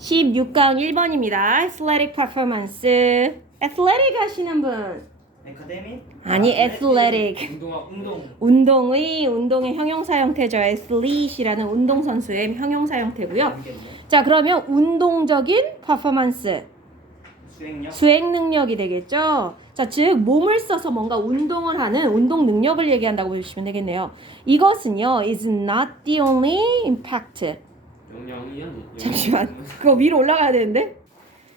16강 1번입니다. athletic performance. athletic 하시는 분. 에카데미? 아니, athletic. 운동의 형용사 형태죠. athlete이라는 운동선수의 형용사 형태고요. 자, 그러면 운동적인 performance. 수행 능력이 되겠죠. 자, 즉 몸을 써서 뭔가 운동을 하는 운동 능력을 얘기한다고 보시면 되겠네요. 이것은요, is not the only impact. 잠시만, 그거 위로 올라가야 되는데.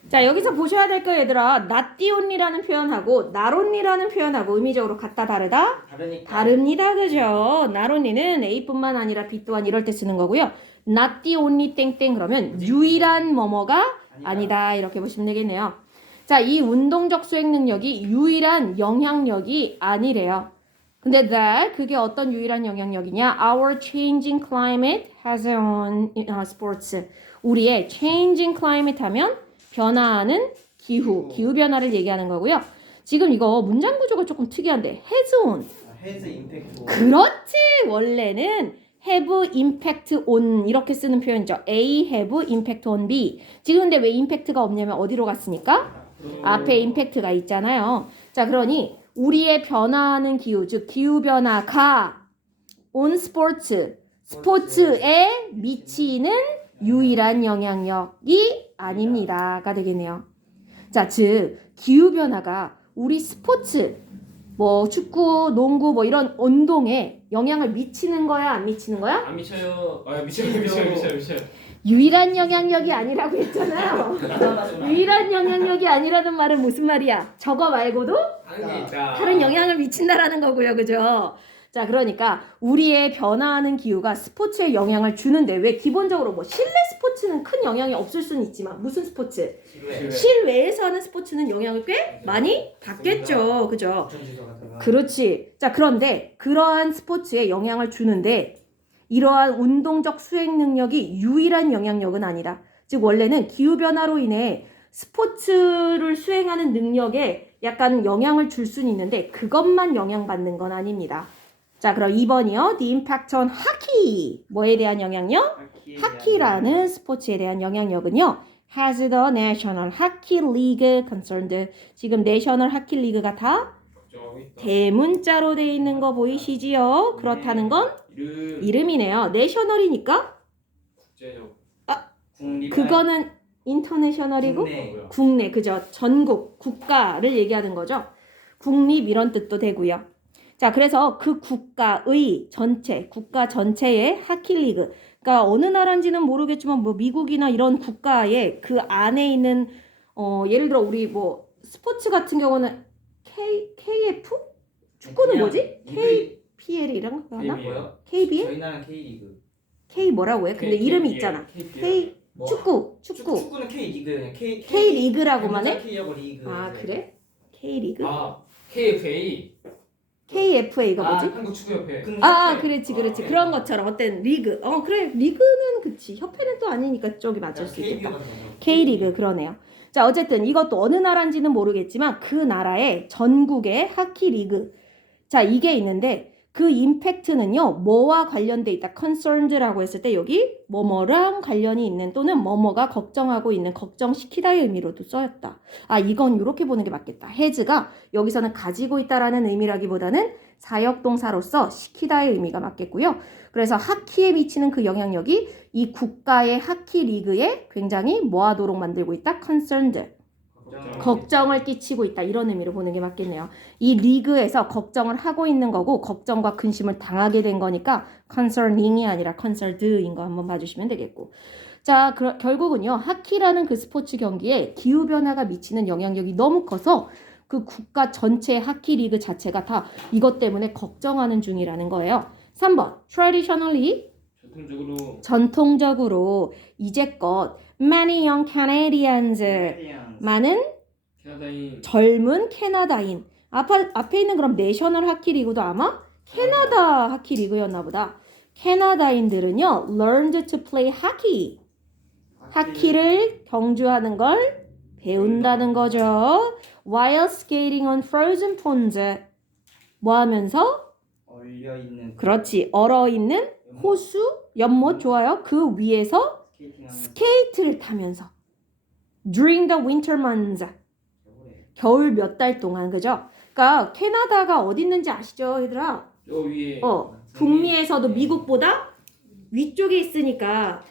자, 여기서 보셔야 될 거예요, 얘들아. not the only라는 표현하고 not only라는 표현하고 의미적으로 같다 다르다? 다릅니다, 그죠? not only는 A뿐만 아니라 B 또한 이럴 때 쓰는 거고요. not the only 땡땡 그러면 유일한 뭐뭐가 아니다 이렇게 보시면 되겠네요. 자, 이 운동적 수행 능력이 유일한 영향력이 아니래요. 근데 그게 어떤 유일한 영향력이냐? Our changing climate has on sports. 우리의 changing climate 하면 변화하는 기후 변화를 얘기하는 거고요. 지금 이거 문장 구조가 조금 특이한데 has on. has impact. 그렇지. 원래는 have impact on 이렇게 쓰는 표현이죠. A have impact on B. 지금 근데 왜 impact가 없냐면 어디로 갔으니까? 앞에 임팩트가 있잖아요. 자, 그러니 우리의 변화하는 기후, 즉 기후 변화가 on sports, 스포츠에 미치는 유일한 영향력이 아닙니다가 되겠네요. 자, 즉 기후 변화가 우리 스포츠, 뭐 축구, 농구, 뭐 이런 운동에 영향을 미치는 거야, 안 미치는 거야? 안 미쳐요. 미쳐요. 유일한 영향력이 아니라고 했잖아요. 유일한 영향력이 아니라는 말은 무슨 말이야? 저거 말고도 다른 영향을 미친다라는 거고요. 그죠? 자, 그러니까 우리의 변화하는 기후가 스포츠에 영향을 주는데 왜 기본적으로 뭐 실내 스포츠는 큰 영향이 없을 수는 있지만 무슨 스포츠? 실외에서 하는 스포츠는 영향을 꽤 많이 받겠죠. 그죠? 그렇지. 자, 그런데 그러한 스포츠에 영향을 주는데 이러한 운동적 수행 능력이 유일한 영향력은 아니다. 즉 원래는 기후변화로 인해 스포츠를 수행하는 능력에 약간 영향을 줄 수는 있는데 그것만 영향받는 건 아닙니다. 자, 그럼 2번이요. The impact on hockey. 뭐에 대한 영향력? 하키라는 스포츠에 대한 영향력은요. Has the National Hockey League concerned. 지금 내셔널 하키 리그가 다 대문자로 돼 있는 거 보이시지요? 그렇다는 건 이름이네요. 내셔널이니까 국제적. 그거는 인터내셔널이고 국내 그죠? 전국, 국가를 얘기하는 거죠. 국립 이런 뜻도 되고요. 자, 그래서 그 국가의 전체, 국가 전체의 하키리그, 그러니까 어느 나라인지는 모르겠지만 뭐 미국이나 이런 국가의 그 안에 있는 예를 들어 우리 뭐 스포츠 같은 경우는 KF? 축구는 뭐지? KPL이랑 하나? KBL? 저희 나라는 K리그. K 뭐라고 해? 근데 이름이 있잖아. K 뭐, 축구. 축구는 K리그. K리그라고만 해? K하고 리그. 아, 그래? K리그? KFA. KFA가 뭐지? 한국축구협회. 그렇지. 그런 것처럼 어떤 리그. 그래. 리그는 그치. 협회는 또 아니니까 쪽이 맞을 수 있겠다. K리그 그러네요. 자, 어쨌든 이것도 어느 나라인지는 모르겠지만 그 나라의 전국의 하키 리그. 자, 이게 있는데 그 임팩트는요. 뭐와 관련돼 있다. concerned라고 했을 때 여기 뭐뭐랑 관련이 있는 또는 뭐뭐가 걱정하고 있는 걱정시키다의 의미로도 써였다. 이건 이렇게 보는 게 맞겠다. has가 여기서는 가지고 있다라는 의미라기보다는 사역동사로서 시키다의 의미가 맞겠고요. 그래서 하키에 미치는 그 영향력이 이 국가의 하키 리그에 굉장히 뭐하도록 만들고 있다. concerned. 걱정을 끼치고 있다. 이런 의미로 보는 게 맞겠네요. 이 리그에서 걱정을 하고 있는 거고 걱정과 근심을 당하게 된 거니까 concerning이 아니라 concerned인 거 한번 봐주시면 되겠고. 자, 결국은요. 하키라는 그 스포츠 경기에 기후변화가 미치는 영향력이 너무 커서 그 국가 전체의 하키 리그 자체가 다 이것 때문에 걱정하는 중이라는 거예요. 3번. Traditionally 전통적으로 이제껏 many young Canadians 많은 젊은 캐나다인 앞에 있는 그럼 내셔널 하키 리그도 아마 캐나다 하키 리그였나 보다. 캐나다인들은요 learned to play hockey 하키를 경주하는 걸 배운다는 거죠. while skating on frozen ponds 뭐 하면서? 얼려있는 그렇지. 얼어있는 호수 연못 좋아요. 그 위에서 스케이트를 타면서 during the winter months 겨울 몇 달 동안 그죠? 그러니까 캐나다가 어디 있는지 아시죠, 얘들아? 저 위에 북미에서도 미국보다 위쪽에 있으니까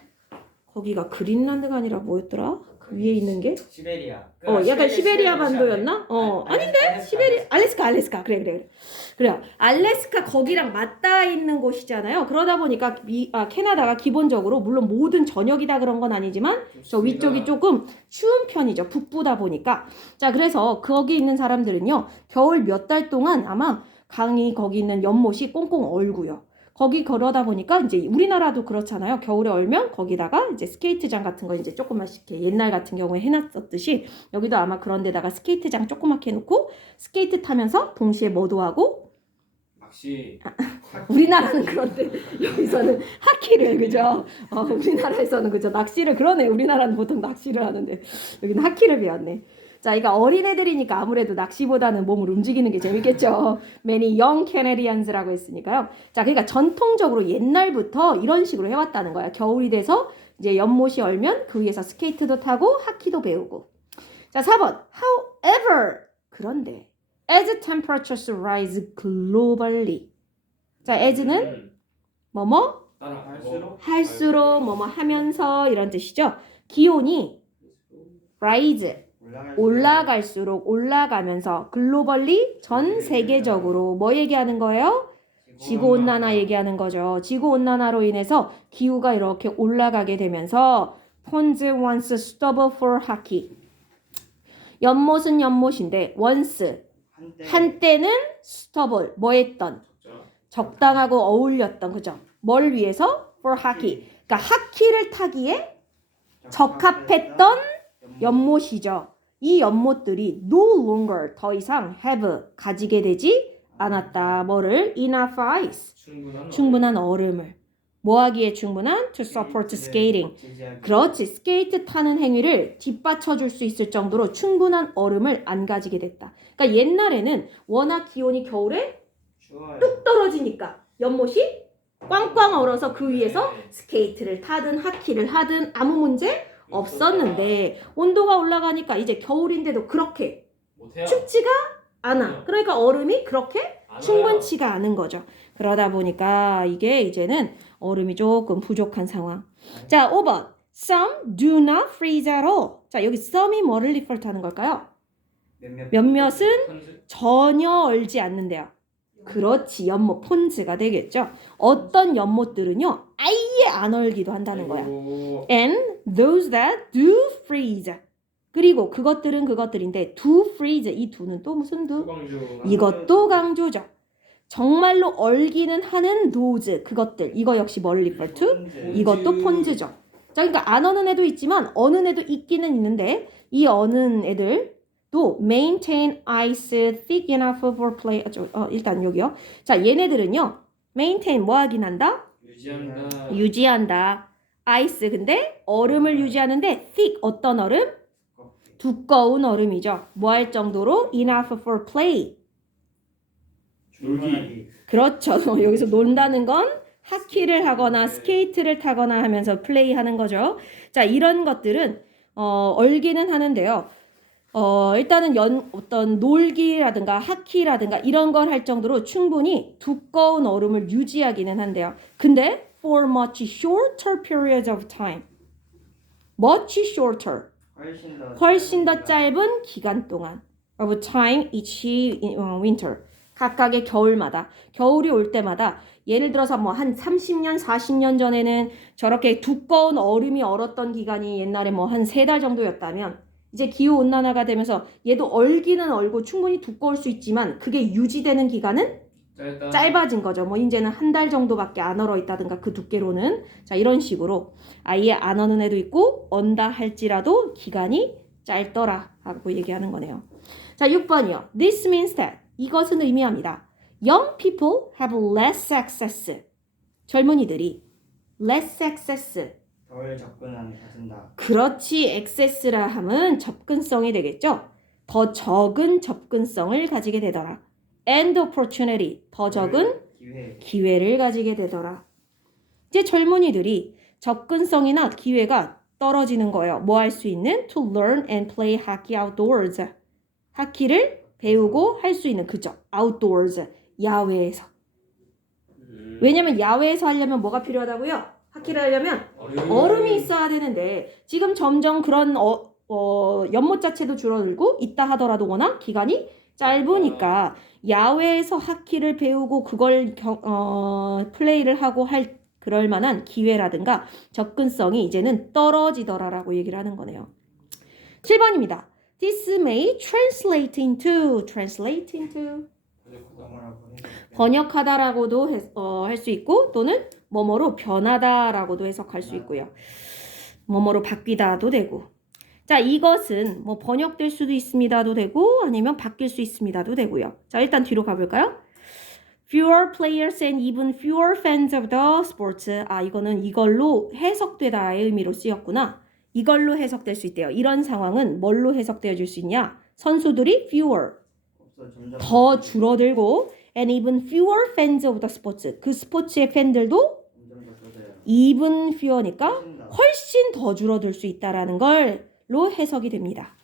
거기가 그린란드가 아니라 뭐였더라? 그 위에 있는 게? 시베리아. 약간 시베리아 반도였나? 아닌데? 알래스카. 그래. 그래요. 알래스카 거기랑 맞닿아 있는 곳이잖아요. 그러다 보니까 캐나다가 기본적으로 물론 모든 전역이다 그런 건 아니지만 저 위쪽이 조금 추운 편이죠. 북부다 보니까. 자, 그래서 거기 있는 사람들은요. 겨울 몇 달 동안 아마 강이 거기 있는 연못이 꽁꽁 얼고요. 거기 걸어다 보니까 이제 우리나라도 그렇잖아요. 겨울에 얼면 거기다가 이제 스케이트장 같은 거 이제 조그맣게 옛날 같은 경우에 해놨었듯이 여기도 아마 그런 데다가 스케이트장 조그맣게 해놓고 스케이트 타면서 동시에 뭐도 하고 낚시 우리나라는 그런데 여기서는 하키를 그죠? 우리나라에서는 그죠? 낚시를 그러네. 우리나라는 보통 낚시를 하는데 여기는 하키를 배웠네. 자, 이거 어린애들이니까 아무래도 낚시보다는 몸을 움직이는 게 재밌겠죠. Many young Canadians라고 했으니까요. 자, 그러니까 전통적으로 옛날부터 이런 식으로 해왔다는 거야. 겨울이 돼서 이제 연못이 얼면 그 위에서 스케이트도 타고 하키도 배우고. 자, 4번. However, 그런데 as temperatures rise globally. 자, as는 뭐뭐? 따라 할수록 뭐뭐 하면서 이런 뜻이죠. 기온이 rise 올라갈수록 올라가면서 글로벌리 전 세계적으로 뭐 얘기하는 거예요? 지구온난화 얘기하는 거죠. 지구온난화로 인해서 기후가 이렇게 올라가게 되면서 ponds once suitable for hockey. 연못은 연못인데 once 한때는 suitable 뭐 했던 적당하고 어울렸던 그죠? 뭘 위해서? for hockey. 그러니까 하키를 타기에 적합했던 연못이죠. 이 연못들이 no longer 더 이상 have 가지게 되지 않았다. 뭐를? enough ice 충분한 얼음을 뭐 하기에 충분한? to support skating. 그렇지. 스케이트 타는 행위를 뒷받쳐 줄 수 있을 정도로 충분한 얼음을 안 가지게 됐다. 그러니까 옛날에는 워낙 기온이 겨울에 뚝 떨어지니까 연못이 꽝꽝 얼어서 그 위에서 스케이트를 타든 하키를 하든 아무 문제 없었는데 온도가 올라가니까 이제 겨울인데도 그렇게 못해요. 춥지가 않아. 그러니까 얼음이 그렇게 충분치가 않은 거죠. 그러다 보니까 이게 이제는 얼음이 조금 부족한 상황. 자, 5번. Some do not freeze at all. 자, 여기 some이 뭐를 리퍼트 하는 걸까요? 몇몇은 전혀 얼지 않는데요. 그렇지. 연못 폰즈가 되겠죠. 어떤 연못들은요. 아예 안 얼기도 한다는 거야. And those that do freeze. 그리고 그것들은 그것들인데 do freeze. 이 do는 또 무슨 do? 이것도 강조죠. 정말로 얼기는 하는 those. 그것들. 이거 역시 뭘 refer to? 이것도 폰즈죠. 자, 그러니까 안 어는 애도 있지만 어는 애도 있기는 있는데 이 어는 애들 또 maintain ice thick enough for play. 일단 여기요. 자, 얘네들은요. maintain 뭐 하긴 한다? 유지한다. ice 근데 얼음을 유지하는데 thick 어떤 얼음? 두꺼운 얼음이죠. 뭐 할 정도로? enough for play. 놀기. 그렇죠. 여기서 논다는 건 하키를 하거나 스케이트를 타거나 하면서 플레이하는 거죠. 자, 이런 것들은 얼기는 하는데요. 일단은 어떤 놀기라든가 하키라든가 이런 걸 할 정도로 충분히 두꺼운 얼음을 유지하기는 한데요. 근데 for much shorter periods of time. much shorter. 훨씬 더 짧은 기간 동안. of time each winter. 각각의 겨울마다. 겨울이 올 때마다 예를 들어서 뭐 한 30년, 40년 전에는 저렇게 두꺼운 얼음이 얼었던 기간이 옛날에 뭐 한 3달 정도였다면 이제 기후온난화가 되면서 얘도 얼기는 얼고 충분히 두꺼울 수 있지만 그게 유지되는 기간은 짧아진 거죠. 뭐 이제는 한 달 정도밖에 안 얼어 있다든가 그 두께로는. 자, 이런 식으로 아예 안 어는 애도 있고 언다 할지라도 기간이 짧더라 하고 얘기하는 거네요. 자, 6번이요. This means that. 이것은 의미합니다. Young people have less access. 젊은이들이 less access. 덜 접근함을 가진다. 그렇지. access라 함은 접근성이 되겠죠. 더 적은 접근성을 가지게 되더라. and opportunity. 더 적은 기회를 가지게 되더라. 이제 젊은이들이 접근성이나 기회가 떨어지는 거예요. 뭐 할 수 있는? To learn and play hockey outdoors. 하키를 배우고 할 수 있는 그죠? outdoors. 야외에서. 왜냐면 야외에서 하려면 뭐가 필요하다고요? 하키를 하려면 얼음이 있어야 되는데 지금 점점 그런 연못 자체도 줄어들고 있다 하더라도 워낙 기간이 짧으니까 야외에서 하키를 배우고 그걸 플레이를 하고 할 그럴 만한 기회라든가 접근성이 이제는 떨어지더라라고 얘기를 하는 거네요. 7번입니다. This may translate into 번역하다라고도 할 수 있고 또는 뭐뭐로 변하다라고도 해석할 수 있고요. 뭐뭐로 바뀌다도 되고. 자, 이것은 뭐 번역될 수도 있습니다도 되고 아니면 바뀔 수 있습니다도 되고요. 자, 일단 뒤로 가볼까요? Fewer players and even fewer fans of the sports. 아, 이거는 이걸로 해석되다의 의미로 쓰였구나. 이걸로 해석될 수 있대요. 이런 상황은 뭘로 해석되어질 수 있냐? 선수들이 fewer, 더 줄어들고 and even fewer fans of the sports. 그 스포츠의 팬들도 even fewer니까 훨씬 더 줄어들 수 있다라는 걸로 해석이 됩니다.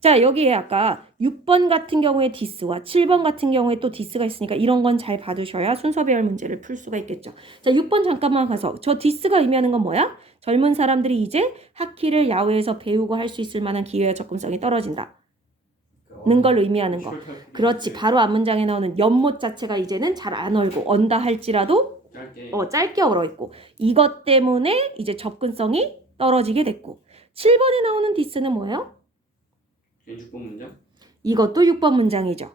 자, 여기에 아까 6번 같은 경우에 디스와 7번 같은 경우에 또 디스가 있으니까 이런 건 잘 봐두셔야 순서 배열 문제를 풀 수가 있겠죠. 자, 6번 잠깐만 가서 저 디스가 의미하는 건 뭐야? 젊은 사람들이 이제 하키를 야외에서 배우고 할 수 있을 만한 기회와 접근성이 떨어진다. 는 걸 의미하는 거. 그렇지. 바로 앞 문장에 나오는 연못 자체가 이제는 잘 안 얼고 언다 할지라도 짧게 얼어 있고 이것 때문에 이제 접근성이 떨어지게 됐고 7번에 나오는 디스는 뭐예요? 6번 문장? 이것도 6번 문장이죠.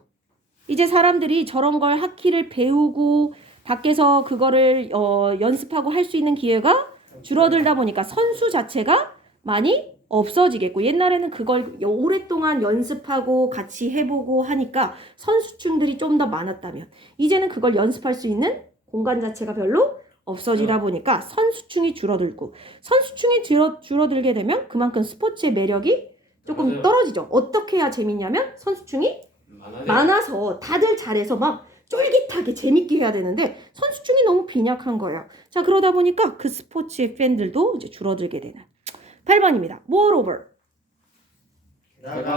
이제 사람들이 저런 걸 하키를 배우고 밖에서 그거를 연습하고 할 수 있는 기회가 줄어들다 보니까 선수 자체가 많이 없어지겠고 옛날에는 그걸 오랫동안 연습하고 같이 해보고 하니까 선수층들이 좀 더 많았다면 이제는 그걸 연습할 수 있는 공간 자체가 별로 없어지다 보니까 선수층이 줄어들고 선수층이 줄어들게 되면 그만큼 스포츠의 매력이 조금 떨어지죠. 어떻게 해야 재밌냐면 선수층이 많아서 다들 잘해서 막 쫄깃하게 재밌게 해야 되는데 선수층이 너무 빈약한 거예요. 자, 그러다 보니까 그 스포츠의 팬들도 이제 줄어들게 되는 8번입니다. Moreover.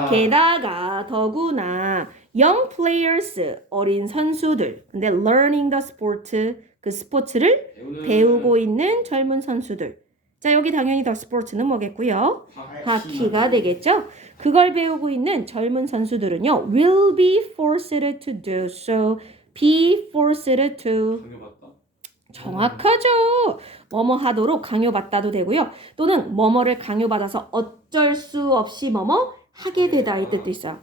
게다가 더구나 young players 어린 선수들 근데 learning the sport 그 스포츠를 배우고 있는 젊은 선수들 자 여기 당연히 the sport는 뭐겠고요? 하키가 되겠죠? 그걸 배우고 있는 젊은 선수들은요 will be forced to do so be forced to 정확하죠. 뭐뭐 하도록 강요받다도 되고요. 또는 뭐뭐를 강요받아서 어쩔 수 없이 뭐뭐 하게 되다의 뜻도 있어요.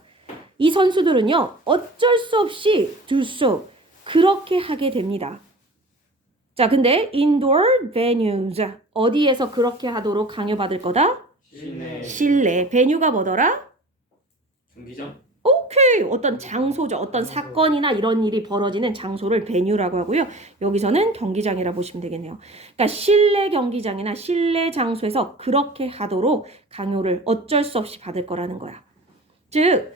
이 선수들은요. 어쩔 수 없이 do so 그렇게 하게 됩니다. 자, 근데 indoor venues 어디에서 그렇게 하도록 강요받을 거다? 실내. venue가 뭐더라? 경기장? 오케이. 어떤 장소죠. 어떤 사건이나 이런 일이 벌어지는 장소를 베뉴라고 하고요. 여기서는 경기장이라 보시면 되겠네요. 그러니까 실내 경기장이나 실내 장소에서 그렇게 하도록 강요를 어쩔 수 없이 받을 거라는 거야. 즉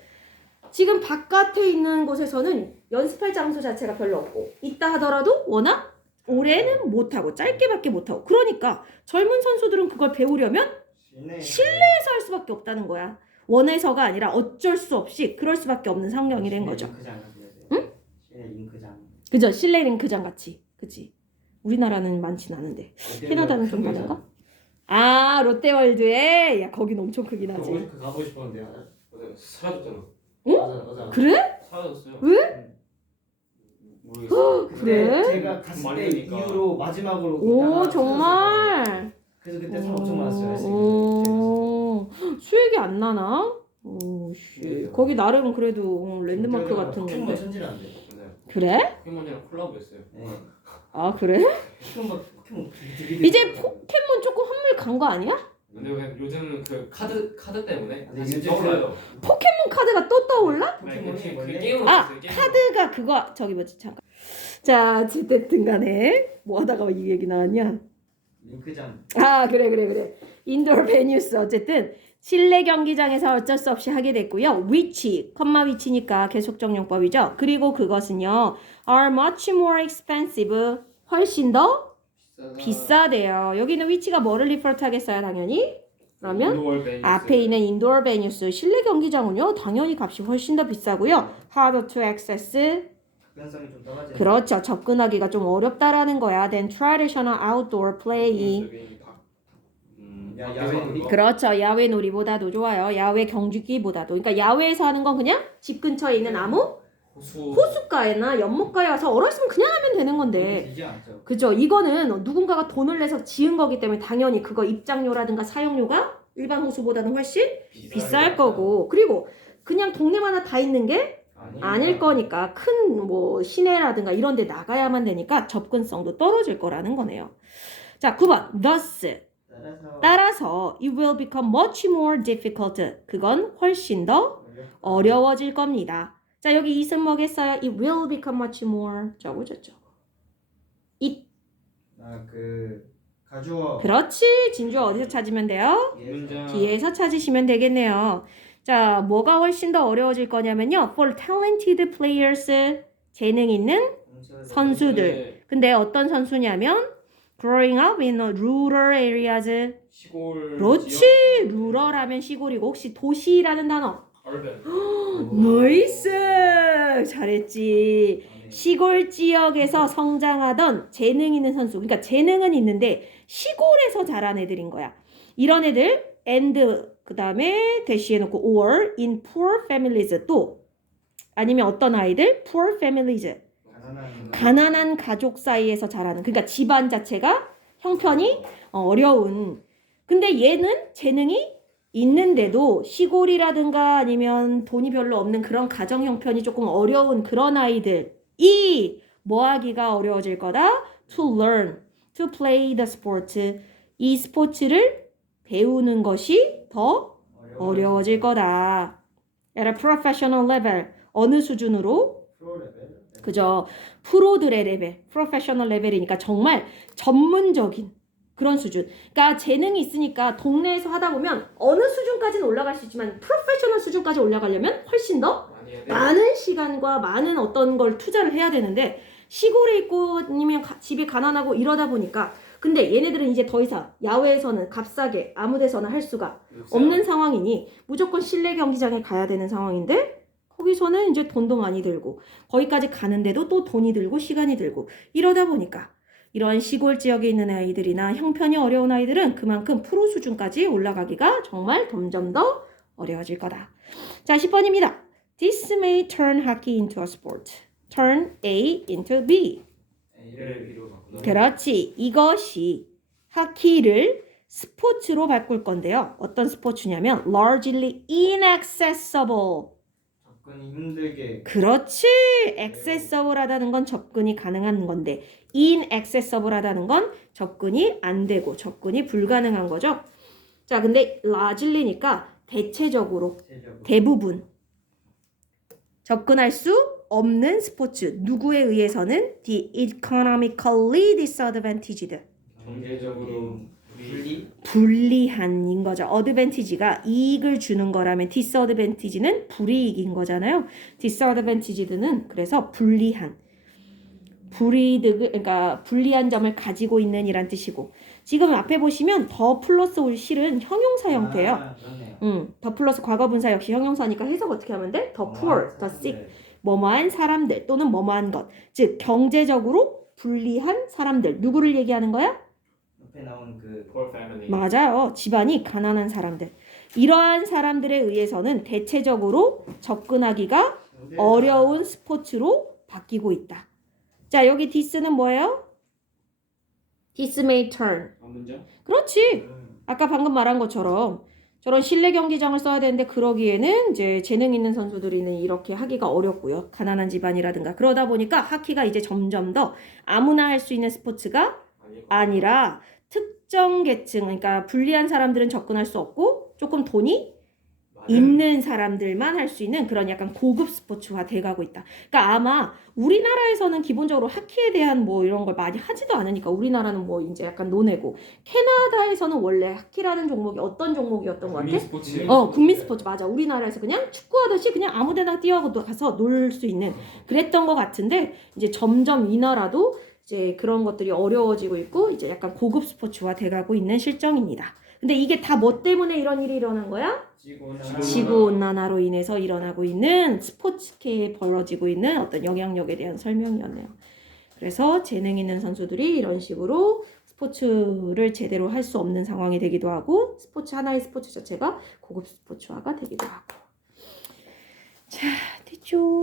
지금 바깥에 있는 곳에서는 연습할 장소 자체가 별로 없고 있다 하더라도 워낙 오래는 못하고 짧게밖에 못하고 그러니까 젊은 선수들은 그걸 배우려면 실내에서 할 수밖에 없다는 거야. 원해서가 아니라 어쩔 수 없이 그럴 수밖에 없는 상황이 된 거죠. 응? 실내 링크장. 그죠? 실내 링크장 같이. 그치? 우리나라는 많진 않은데. 캐나다는 좀 다른가? 아, 롯데월드에? 야, 거긴 엄청 크긴 하지. 가보고 싶었는데 사라졌잖아. 응? 맞아. 그래? 사라졌어요. 왜? 모르겠어. 그래? 제가 갔을 때 이후로 마지막으로 오, 정말? 그래서 그때 사람 엄청 많았어요. 오, 수액이 안 나나? 오, 씨. 거기 나름 그래도 랜드마크 같은 포켓몬 건데. 천지라는데. 그래? 포켓몬이랑 콜라보했어요. 네. 아, 그래? 포켓몬 이제 포켓몬 조금 한물 간 거 아니야? 근데 왜 요즘 그 카드 때문에 근데 다시 요즘 떠올라요. 포켓몬 카드가 또 떠올라? 포켓몬이 원래 게임으로 아, 봤어요, 게임으로. 카드가 그거 저기 뭐지 잠깐. 자, 어쨌든 간에 뭐 하다가 이 얘기 나왔냐? 링크장. 아, 그래. 인도어 베뉴스 어쨌든 실내 경기장에서 어쩔 수 없이 하게 됐고요. 위치, 컴마 위치니까 계속정용법이죠. 그리고 그것은요. are much more expensive. 훨씬 더 비싸대요. 여기는 위치가 뭐를 리퍼트 하겠어요, 당연히? 그러면 인도어 베니스. 앞에 있는 인도어 베뉴스 실내 경기장은요, 당연히 값이 훨씬 더 비싸고요. Harder to access. 접근성이 좀 떨어지는. 그렇죠. 접근하기가 좀 어렵다라는 거야. Than traditional outdoor play. 야외 놀이? 그렇죠. 야외 놀이보다도 좋아요. 야외 경주기보다도. 그러니까 야외에서 하는 건 그냥 집 근처에 있는 아무 호숫가에나 연못가에 와서 얼어있으면 그냥 하면 되는 건데. 되지 않죠. 그죠. 이거는 누군가가 돈을 내서 지은 거기 때문에 당연히 그거 입장료라든가 사용료가 일반 호수보다는 훨씬 비쌀 거고. 그리고 그냥 동네마다 다 있는 게 아닐 거니까 큰 뭐 시내라든가 이런 데 나가야만 되니까 접근성도 떨어질 거라는 거네요. 자, 9번. Thus. 따라서 it will become much more difficult. 그건 훨씬 더 어려워질 겁니다. 자, 여기 it은 뭐겠어요? It will become much more. 저거 저쪽. it. 가주어. 그렇지. 진주어 어디서 찾으면 돼요? 문장. 뒤에서 찾으시면 되겠네요. 자, 뭐가 훨씬 더 어려워질 거냐면요. For talented players. 재능 있는 선수들. 근데 어떤 선수냐면 growing up in rural areas. 시골. 그렇지. 지역? 룰러라면 시골이고 혹시 도시라는 단어. 얼벤. 나이스. 잘했지. 시골 지역에서 성장하던 재능 있는 선수. 그러니까 재능은 있는데 시골에서 자란 애들인 거야. 이런 애들 and 그 다음에 대시해 놓고 or in poor families 또 아니면 어떤 아이들? poor families. 가난한 가족 사이에서 자라는. 그러니까 집안 자체가 형편이 어려운. 근데 얘는 재능이 있는데도 시골이라든가 아니면 돈이 별로 없는 그런 가정 형편이 조금 어려운 그런 아이들이 뭐 하기가 어려워질 거다? To learn, to play the sport. 이 스포츠를 배우는 것이 더 어려워질 거다. At a professional level. 어느 수준으로? 그죠. 프로들의 레벨, 프로페셔널 레벨이니까 정말 전문적인 그런 수준. 그러니까 재능이 있으니까 동네에서 하다 보면 어느 수준까지는 올라갈 수 있지만 프로페셔널 수준까지 올라가려면 훨씬 더 많은 시간과 많은 어떤 걸 투자를 해야 되는데 시골에 있고 아니면 집이 가난하고 이러다 보니까 근데 얘네들은 이제 더 이상 야외에서는 값싸게 아무 데서나 할 수가 없는 상황이니 무조건 실내 경기장에 가야 되는 상황인데 거기서는 이제 돈도 많이 들고 거기까지 가는데도 또 돈이 들고 시간이 들고 이러다 보니까 이런 시골 지역에 있는 아이들이나 형편이 어려운 아이들은 그만큼 프로 수준까지 올라가기가 정말 점점 더 어려워질 거다. 자, 10번입니다. This may turn hockey into a sport. Turn A into B. A를 B로 바꾸는. 그렇지. 이것이 하키를 스포츠로 바꿀 건데요. 어떤 스포츠냐면 largely inaccessible. 접근이 힘들게. 그렇지. accessible 하다는 건 접근이 가능한 건데 inaccessible 하다는 건 접근이 안 되고 접근이 불가능한 거죠. 자, 근데 largely니까 대체적으로 대부분 접근할 수 없는 스포츠. 누구에 의해서는 the economically disadvantaged. 경제적으로 불리한인 거죠. 어드밴티지가 이익을 주는 거라면 디스어드밴티지는 불이익인 거잖아요. 디스어드밴티지드는 그래서 불리한. 그러니까 불리한 점을 가지고 있는 이란 뜻이고 지금 앞에 보시면 더 플러스 올 실은 형용사 형태예요. 더 플러스 과거분사 역시 형용사니까 해석 어떻게 하면 돼? 더 poor, 더 sick. 뭐뭐한 사람들 또는 뭐뭐한 것. 즉 경제적으로 불리한 사람들. 누구를 얘기하는 거야? 옆에 나온 poor family. 맞아요. 집안이 가난한 사람들. 이러한 사람들에 의해서는 대체적으로 접근하기가 어려운 스포츠로 바뀌고 있다. 자, 여기 this는 뭐예요? This may turn. 문장? 그렇지. 아까 방금 말한 것처럼 저런 실내 경기장을 써야 되는데 그러기에는 이제 재능 있는 선수들이는 이렇게 하기가 어렵고요. 가난한 집안이라든가 그러다 보니까 하키가 이제 점점 더 아무나 할 수 있는 스포츠가 아니라 특정 계층, 그러니까 불리한 사람들은 접근할 수 없고 조금 돈이 있는 사람들만 할 수 있는 그런 약간 고급 스포츠화 돼가고 있다. 그러니까 아마 우리나라에서는 기본적으로 하키에 대한 뭐 이런 걸 많이 하지도 않으니까 우리나라는 뭐 이제 약간 논외고 캐나다에서는 원래 하키라는 종목이 어떤 종목이었던 것 같아? 국민 스포츠. 국민 스포츠 맞아. 우리나라에서 그냥 축구하듯이 그냥 아무데나 뛰어가서 놀 수 있는 그랬던 것 같은데 이제 점점 이 나라도 이제 그런 것들이 어려워지고 있고 이제 약간 고급 스포츠화 돼가고 있는 실정입니다. 근데 이게 다 뭐 때문에 이런 일이 일어난 거야? 지구온난화로 인해서 일어나고 있는 스포츠계에 벌어지고 있는 어떤 영향력에 대한 설명이었네요. 그래서 재능 있는 선수들이 이런 식으로 스포츠를 제대로 할 수 없는 상황이 되기도 하고 하나의 스포츠 자체가 고급 스포츠화가 되기도 하고. 자, 됐죠?